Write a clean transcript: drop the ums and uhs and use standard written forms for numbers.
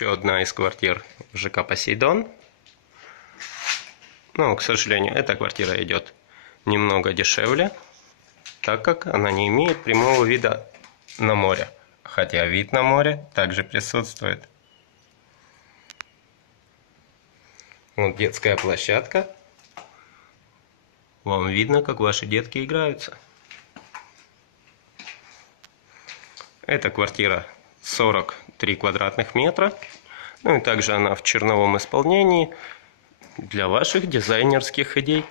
Еще одна из квартир в ЖК Посейдон. Но, к сожалению, эта квартира идет немного дешевле, так как она не имеет прямого вида на море. Хотя вид на море также присутствует. Вот детская площадка. Вам видно, как ваши детки играются. Эта квартира 43 квадратных метра. Ну и также она в черновом исполнении для ваших дизайнерских идей.